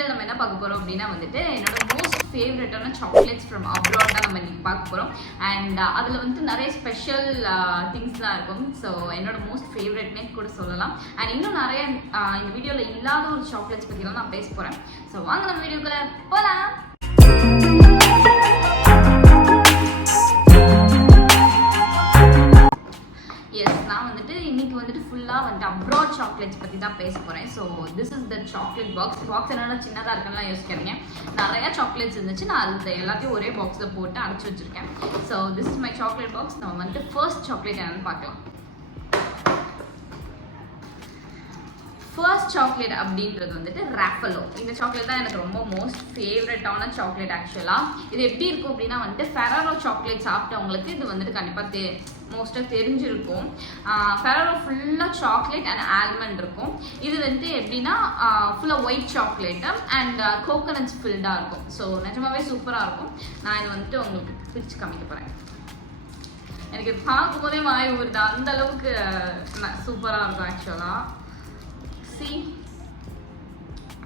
வீடியோவில் நம்ம என்ன பார்க்க போகிறோம் அப்படின்னா வந்துட்டு என்னோட மோஸ்ட் ஃபேவரட்டான சாக்லேட்ஸ் ஃப்ரம் அப்ராட் தான் நம்ம இன்னைக்கு பார்க்க போகிறோம். அண்ட் அதில் வந்து நிறைய ஸ்பெஷல் திங்ஸ்லாம் இருக்கும். ஸோ என்னோட மோஸ்ட் ஃபேவரட்னே கூட சொல்லலாம். அண்ட் இன்னும் நிறைய இந்த வீடியோவில் இல்லாத ஒரு சாக்லேட்ஸ் பற்றி தான் நான் பேச போகிறேன். ஸோ வாங்க நம்ம வீடியோக்குள்ளே போகலாம். நான் வந்துட்டு இன்னைக்கு வந்துட்டு ஃபுல்லாக வந்துட்டு அப்ராட் சாக்லேட்ஸ் பற்றி தான் பேச போகிறேன். So this is the chocolate box என்னோட சின்னதாக இருக்குன்னா யோசிக்கிறீங்க. நிறையா சாக்லேட்ஸ் இருந்துச்சு, நான் அது எல்லாத்தையும் ஒரே பாக்ஸில் போட்டு அடைச்சி வச்சிருக்கேன். So this is my chocolate box. நம்ம வந்துட்டு ஃபர்ஸ்ட் சாக்லேட் என்னன்னு பார்க்கலாம். ஃபர்ஸ்ட் சாக்லேட் அப்படின்றது வந்துட்டு ராஃபலோ. இந்த சாக்லேட் தான் எனக்கு ரொம்ப மோஸ்ட் ஃபேவரட்டான சாக்லேட். ஆக்சுவலாக இது எப்படி இருக்கும் அப்படின்னா வந்துட்டு ஃபெராரோ சாக்லேட் சாப்பிட்டவங்களுக்கு இது வந்துட்டு கண்டிப்பாக மோஸ்ட்டாக தெரிஞ்சிருக்கும். ஃபெராரோ ஃபுல்லாக சாக்லேட் அண்ட் ஆல்மண்ட் இருக்கும். இது வந்து எப்படின்னா ஃபுல்லாக ஒயிட் சாக்லேட்டு அண்ட் கோகனட்ஸ் ஃபில்டாக இருக்கும். ஸோ நிஜமாவே சூப்பராக இருக்கும். நான் இது வந்துட்டு உங்களுக்கு பிரித்து காமிக்க போகிறேன். எனக்கு இது பார்க்கும் போதே வாய் ஊறுது, அந்த அளவுக்கு சூப்பராக இருக்கும். ஆக்சுவலாக see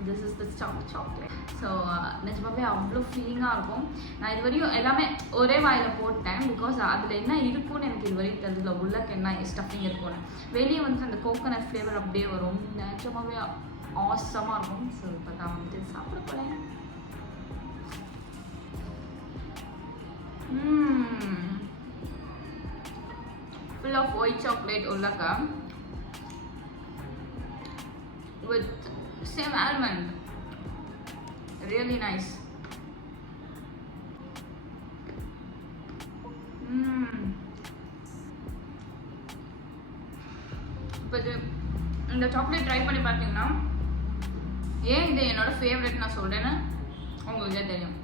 this is the chocolate. So நிஜமாவே அவ்வளோ ஃபீலிங்காக இருக்கும். நான் இது வரையும் எல்லாமே ஒரே வாயில் போட்டேன். பிகாஸ் அதில் என்ன இருக்கும்னு எனக்கு இது வரையும் தெரியல. உள்ளக்கு என்ன ஸ்டஃபிங் இருக்கும்னு. வெளியே வந்து அந்த கோகனட் ஃப்ளேவர் அப்படியே வரும். நிஜமாவே ஆசமாக இருக்கும். ஸோ இப்போ நான் வந்து சாப்பிட போகிறேன். ஃபுல் ஆஃப் ஒயிட் சாக்லேட் உள்ளக்கா with same almond. Really nice. But இந்த சாக்லேட் ட்ரை பண்ணி பார்த்தீங்கன்னா ஏன் இது என்னோட ஃபேவரட் நான் சொல்கிறேன்னு உங்களுக்கே தெரியும்.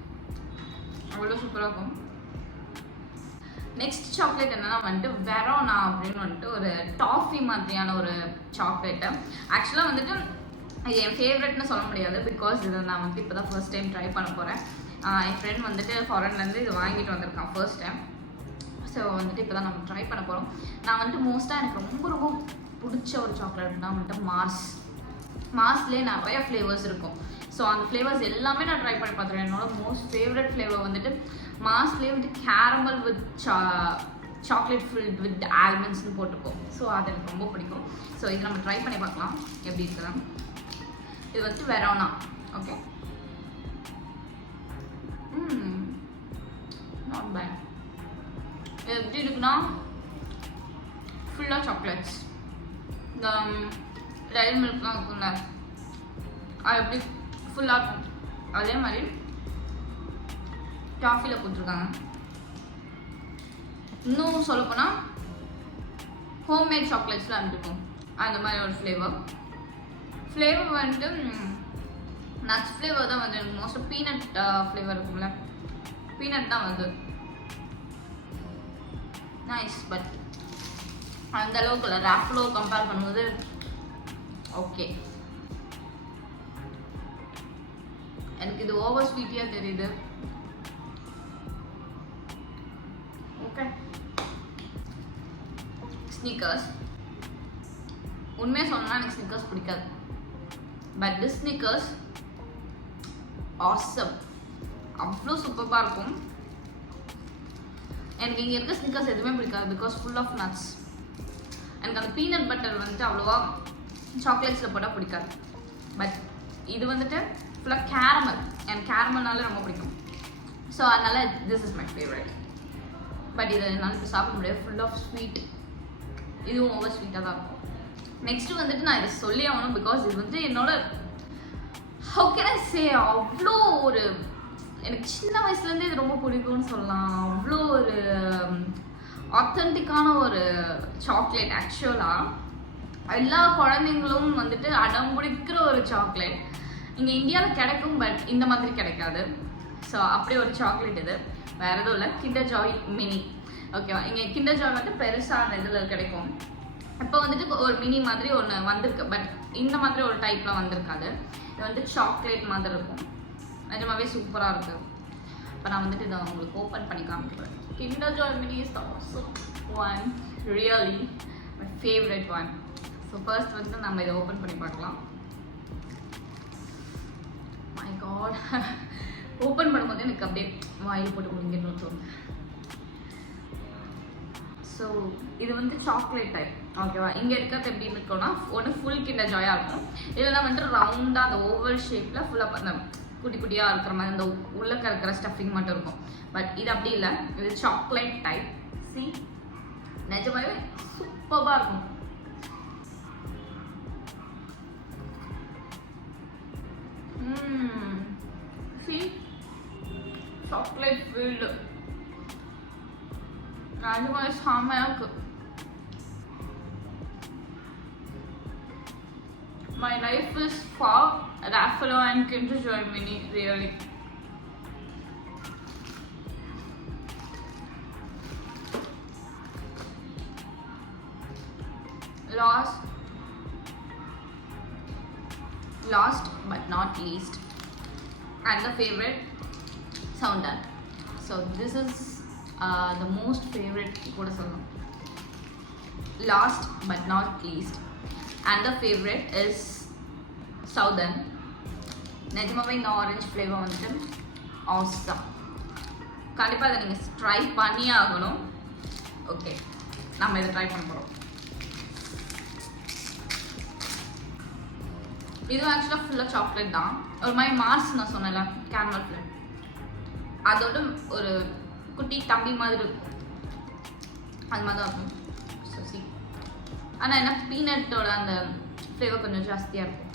அவ்வளோ சூப்பராக இருக்கும். நெக்ஸ்ட் சாக்லேட் என்னன்னா வந்துட்டு வெரோனா அப்படின்னு வந்துட்டு ஒரு டாஃபி மாதிரியான ஒரு சாக்லேட்டு. ஆக்சுவலாக வந்துட்டு இது என் ஃபேவரட்னு சொல்ல முடியாது. பிகாஸ் இதை நான் வந்து இப்போ தான் ஃபர்ஸ்ட் டைம் ட்ரை பண்ண போகிறேன். என் ஃப்ரெண்ட் வந்துட்டு ஃபாரின்லேருந்து இது வாங்கிட்டு வந்திருக்கான் ஃபர்ஸ்ட் டைம். ஸோ வந்துட்டு இப்போ தான் நம்ம ட்ரை பண்ண போகிறோம். நான் வந்துட்டு மோஸ்ட்டாக எனக்கு ரொம்ப ரொம்ப பிடிச்ச ஒரு சாக்லேட்னா வந்துட்டு மாஸ்லேயே நிறைய ஃப்ளேவர்ஸ் இருக்கும். ஸோ அந்த ஃப்ளேவர்ஸ் எல்லாமே நான் ட்ரை பண்ணி பார்த்துருக்கேன். என்னோட மோஸ்ட் ஃபேவரட் ஃப்ளேவர் வந்துட்டு மாஸ்லேயே வந்து caramel with chocolate filled with ஆல்மண்ட்ஸ்னு போட்டிருக்கோம். ஸோ அது எனக்கு ரொம்ப பிடிக்கும். ஸோ இது நம்ம ட்ரை பண்ணி பார்க்கலாம் எப்படி இருக்குதான். இது வந்து வெரோனா. Okay, not bad. இது எப்படி இருக்குன்னா ஃபுல்லாக சாக்லேட்ஸ். இந்த டைரி மில்க்லாம் இருக்கும்ல, அது எப்படி ஃபுல்லாக இருக்கும். அதே மாதிரி டாஃபியில் கொடுத்துருக்காங்க. இன்னும் சொல்லப்போனால் ஹோம்மேட் சாக்லேட்ஸ்லாம் இருக்கும். அந்த மாதிரி ஒரு ஃப்ளேவர் வந்துட்டு நட்ஸ் ஃப்ளேவர் தான் வந்து எனக்கு மோஸ்ட்டாக பீனட் ஃப்ளேவர் இருக்கும்ல, பீனட் தான் வந்து நைஸ். பட் அந்த அளவுக்கு இல்லை. ராஃபலோ கம்பேர் பண்ணும்போது ஓகே. எனக்கு இது ஓவர் ஸ்வீட்டியாக தெரியுது. Okay, Snickers. உண்மையாக சொன்னால் எனக்கு ஸ்னிக்கர்ஸ் பிடிக்காது. But this Snickers awesome. அவ்வளோ சூப்பராக இருக்கும். எனக்கு இங்கே இருக்க ஸ்னிக்கர்ஸ் எதுவுமே பிடிக்காது. Because full of nuts. எனக்கு அந்த பீனட் பட்டர் வந்துட்டு அவ்வளோவா சாக்லேட்ஸில் போட்டால் பிடிக்காது. பட் இது வந்துட்டு ஃபுல்லாக கேரமல். எனக்கு கேரமல்னாலே ரொம்ப பிடிக்கும். ஸோ அதனால் this is my favourite. But இதை என்னால் இப்போ சாப்பிட முடியாது. Full of sweet. இதுவும் ஓவர் ஸ்வீட்டாக தான் இருக்கும். நெக்ஸ்ட்டு வந்துட்டு நான் இதை சொல்லி ஆகணும். பிகாஸ் இது வந்து என்னோட ஹவு கேன் ஐ சே அவ்வளோ ஒரு எனக்கு சின்ன வயசுலேருந்தே இது ரொம்ப பிடிக்கும்னு சொல்லலாம். அவ்வளோ ஒரு ஆத்தென்டிக்கான ஒரு சாக்லேட். ஆக்சுவலாக எல்லா குழந்தைங்களும் வந்துட்டு அடம் பிடிக்கிற ஒரு சாக்லேட். இங்கே இந்தியாவில் கிடைக்கும், பட் இந்த மாதிரி கிடைக்காது. ஸோ அப்படி ஒரு சாக்லேட் இது. வேறு எதுவும் இல்லை, கிண்டர் ஜாய் மினி. ஓகேவா, இங்கே கிண்டர் ஜாய் வந்து பெருசான இதில் கிடைக்கும். இப்போ வந்துட்டு ஒரு மினி மாதிரி ஒன்று வந்திருக்கு. பட் இந்த மாதிரி ஒரு டைப்பில் வந்திருக்காது. இது வந்து சாக்லேட் மாதிரி இருக்கும். நிஜமாவே சூப்பராக இருக்குது. இப்போ நான் வந்துட்டு இதை உங்களுக்கு ஓப்பன் பண்ணி காமிக்கிறேன். Kinder Joy mini is the awesome one, really my favourite one. So first வந்து நம்ம இதை ஓப்பன் பண்ணி பார்க்கலாம். மை காட் ஓப்பன் பண்ணும்போது எனக்கு அப்படியே வாயில் போட்டு முடிங்கன்னு தோணுது. ஸோ இது வந்து சாக்லேட் டைப் ஓகேவா. இங்கே இருக்கிறது எப்படி இருக்கும்னா ஒன்று ஃபுல் கிண்டர் ஜாயாக இருக்கும், இல்லைன்னா வந்துட்டு ரவுண்டாக அந்த ஓவல் ஷேப்பில் ஃபுல்லாக அந்த குட்டி குட்டியாக இருக்கிற மாதிரி அந்த உள்ளக்க இருக்கிற ஸ்டஃபிங் மட்டும் இருக்கும். பட் இது அப்படி இல்லை, இது சாக்லேட் டைப். சி நிஜமாவே சூப்பராக இருக்கும். சி சாக்லேட் ஃபீல்டு நிஜமாவே செம்மையாக இருக்கு. My life is for Raffaello and Kinder Joy Mini, really. Last but not least, and the favorite, Soundar. So this is the most favorite kuda sollum. Last but not least, and the favorite is Southern. நிஜமாவே இந்த orange flavour வந்துட்டு awesome. கண்டிப்பாக அதை நீங்கள் try பண்ணியே ஆகணும். Okay, நம்ம இதை ட்ரை பண்ண போகிறோம். இதுவும் ஆக்சுவலாக ஃபுல்லாக சாக்லேட் தான். ஒரு மாதிரி மாஸ் நான் சொன்னல கேரமல் ஃப்ளேவர், அதோட ஒரு குட்டி தம்பி மாதிரி இருக்கும், அது மாதிரி தான் இருக்கும். ஸோ சி ஆனால் என்ன பீனட்டோட அந்த ஃப்ளேவர் கொஞ்சம் ஜாஸ்தியாக இருக்கும்.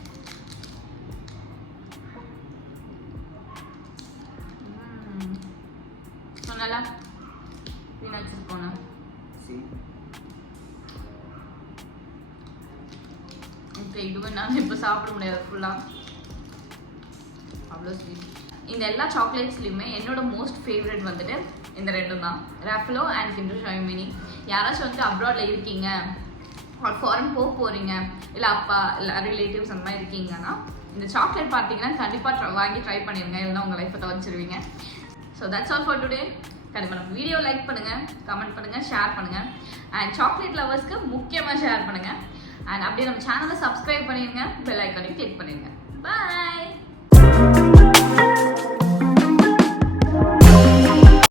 சொன்னல பீனட்ஸ் இருக்கோண்ணா. ஓகே, இதுவே நான் இப்போ சாப்பிட முடியாது ஃபுல்லாக, அவ்வளோ ஸ்வீட். இந்த எல்லா சாக்லேட்ஸ்லையுமே என்னோட மோஸ்ட் ஃபேவரட் வந்துட்டு இந்த ரெண்டும் தான், Raffaello and Kinder Joy Mini. யாராச்சும் வந்து அப்ராடில் இருக்கீங்க, ஒரு ஃபாரின் போக போகிறீங்க, இல்லை அப்பா இல்லை ரிலேட்டிவ்ஸ் அந்த மாதிரி இருக்கீங்கன்னா இந்த சாக்லேட் பார்த்தீங்கன்னா கண்டிப்பாக வாங்கி ட்ரை பண்ணிடுங்க, இல்லைன்னா உங்கள் லைஃப்பை துவச்சிருவீங்க. So that's all for today. கண்டிப்பாக நம்ம வீடியோ லைக் பண்ணுங்கள், கமெண்ட் பண்ணுங்கள், ஷேர் பண்ணுங்கள். அண்ட் சாக்லேட் லவர்ஸ்க்கு முக்கியமாக ஷேர் பண்ணுங்கள். அண்ட் அப்படியே நம்ம சேனலை சப்ஸ்கிரைப் பண்ணிடுங்க, பெல் ஐக்கானையும் கிளிக் பண்ணிடுங்க. பாய்.